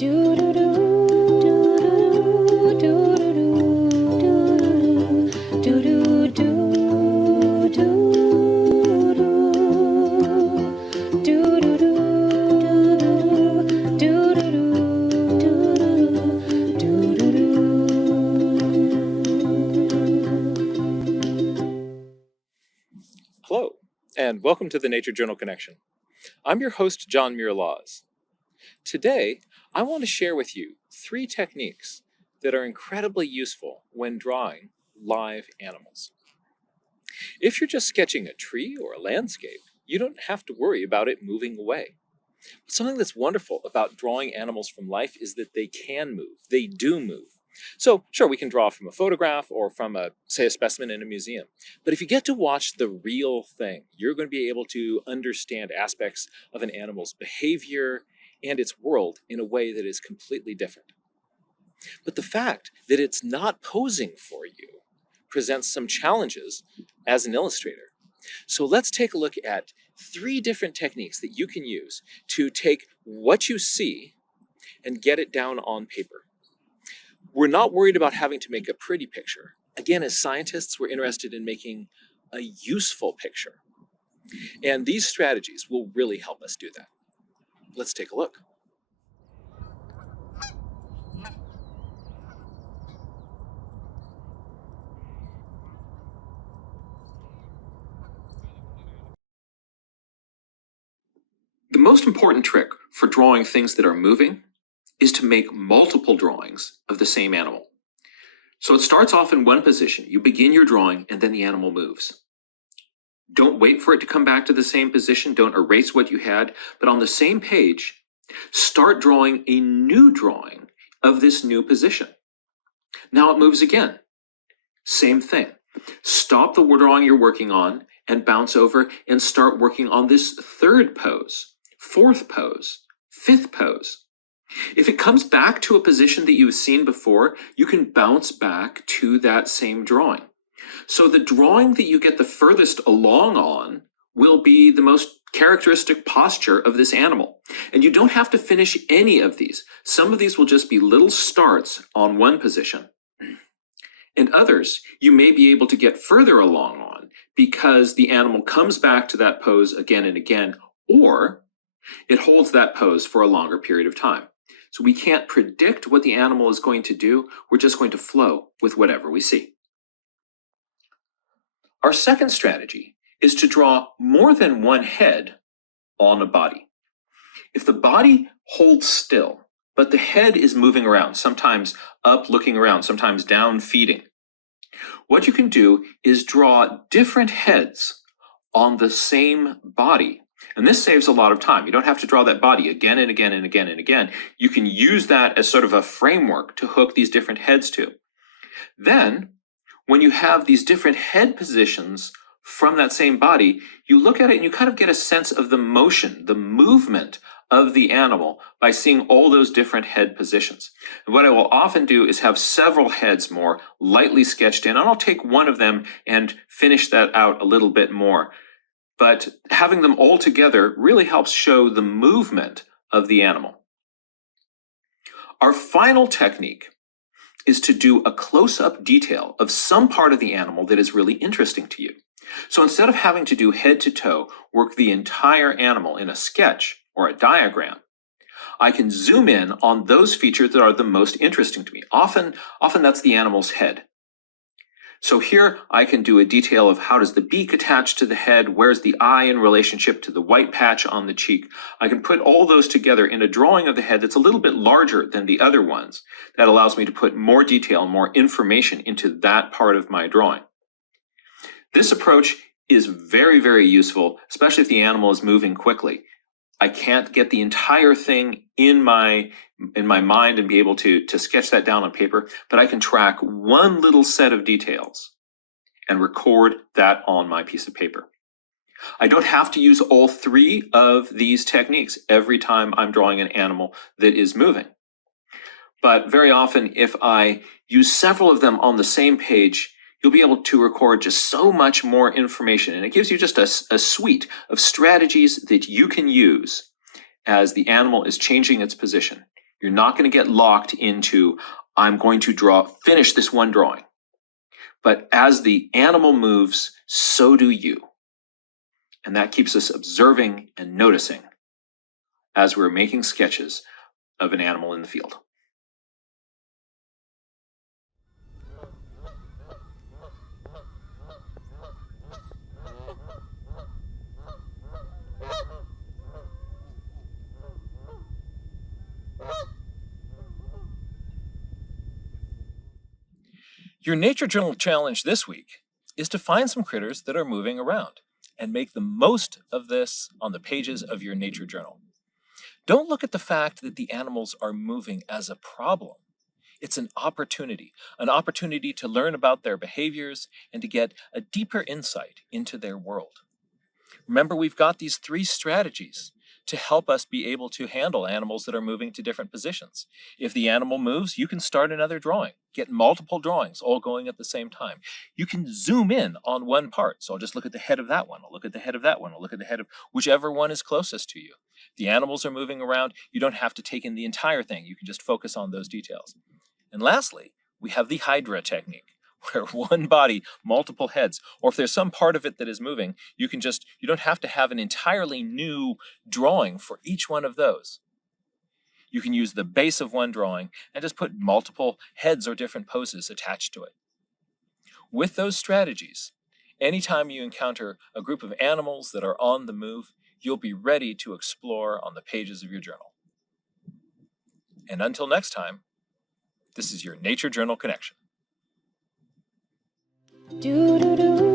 Hello, and welcome to the Nature Journal Connection. I'm your host, John Muir-Laws. Today, I want to share with you 3 techniques that are incredibly useful when drawing live animals. If you're just sketching a tree or a landscape, you don't have to worry about it moving away. But something that's wonderful about drawing animals from life is that they can move. They do move. So, sure, we can draw from a photograph or from say a specimen in a museum. But if you get to watch the real thing, you're going to be able to understand aspects of an animal's behavior and its world in a way that is completely different. But the fact that it's not posing for you presents some challenges as an illustrator. So let's take a look at 3 different techniques that you can use to take what you see and get it down on paper. We're not worried about having to make a pretty picture. Again, as scientists, we're interested in making a useful picture. And these strategies will really help us do that. Let's take a look. The most important trick for drawing things that are moving is to make multiple drawings of the same animal. So it starts off in one position. You begin your drawing and then the animal moves. Don't wait for it to come back to the same position. Don't erase what you had. But on the same page, start drawing a new drawing of this new position. Now it moves again. Same thing. Stop the drawing you're working on and bounce over and start working on this 3rd pose, 4th pose, 5th pose. If it comes back to a position that you've seen before, you can bounce back to that same drawing. So the drawing that you get the furthest along on will be the most characteristic posture of this animal. And you don't have to finish any of these. Some of these will just be little starts on one position. And others you may be able to get further along on because the animal comes back to that pose again and again, or it holds that pose for a longer period of time. So we can't predict what the animal is going to do. We're just going to flow with whatever we see. Our second strategy is to draw more than one head on a body. If the body holds still, but the head is moving around, sometimes up looking around, sometimes down feeding, what you can do is draw different heads on the same body. And this saves a lot of time. You don't have to draw that body again and again and again and again. You can use that as sort of a framework to hook these different heads to. Then, when you have these different head positions from that same body, you look at it and you kind of get a sense of the motion, the movement of the animal by seeing all those different head positions. And what I will often do is have several heads more lightly sketched in, and I'll take one of them and finish that out a little bit more. But having them all together really helps show the movement of the animal. Our final technique is to do a close-up detail of some part of the animal that is really interesting to you. So instead of having to do head to toe, work the entire animal in a sketch or a diagram, I can zoom in on those features that are the most interesting to me. Often that's the animal's head. So here I can do a detail of how does the beak attach to the head, where's the eye in relationship to the white patch on the cheek. I can put all those together in a drawing of the head that's a little bit larger than the other ones. That allows me to put more detail, more information into that part of my drawing. This approach is very, very useful, especially if the animal is moving quickly. I can't get the entire thing in my mind and be able to sketch that down on paper, but I can track one little set of details and record that on my piece of paper. I don't have to use all 3 of these techniques every time I'm drawing an animal that is moving. But very often, if I use several of them on the same page, you'll be able to record just so much more information. And it gives you just a suite of strategies that you can use as the animal is changing its position. You're not going to get locked into, I'm going to finish this one drawing. But as the animal moves, so do you. And that keeps us observing and noticing as we're making sketches of an animal in the field. Your Nature Journal challenge this week is to find some critters that are moving around and make the most of this on the pages of your Nature Journal. Don't look at the fact that the animals are moving as a problem. It's an opportunity to learn about their behaviors and to get a deeper insight into their world. Remember, we've got these 3 strategies to help us be able to handle animals that are moving to different positions. If the animal moves, you can start another drawing, get multiple drawings all going at the same time. You can zoom in on one part. So I'll just look at the head of that one. I'll look at the head of that one. I'll look at the head of whichever one is closest to you. If the animals are moving around, you don't have to take in the entire thing. You can just focus on those details. And lastly, we have the Hydra technique, where one body, multiple heads, or if there's some part of it that is moving, you don't have to have an entirely new drawing for each one of those. You can use the base of one drawing and just put multiple heads or different poses attached to it. With those strategies, anytime you encounter a group of animals that are on the move, you'll be ready to explore on the pages of your journal. And until next time, this is your Nature Journal Connection. Do do do.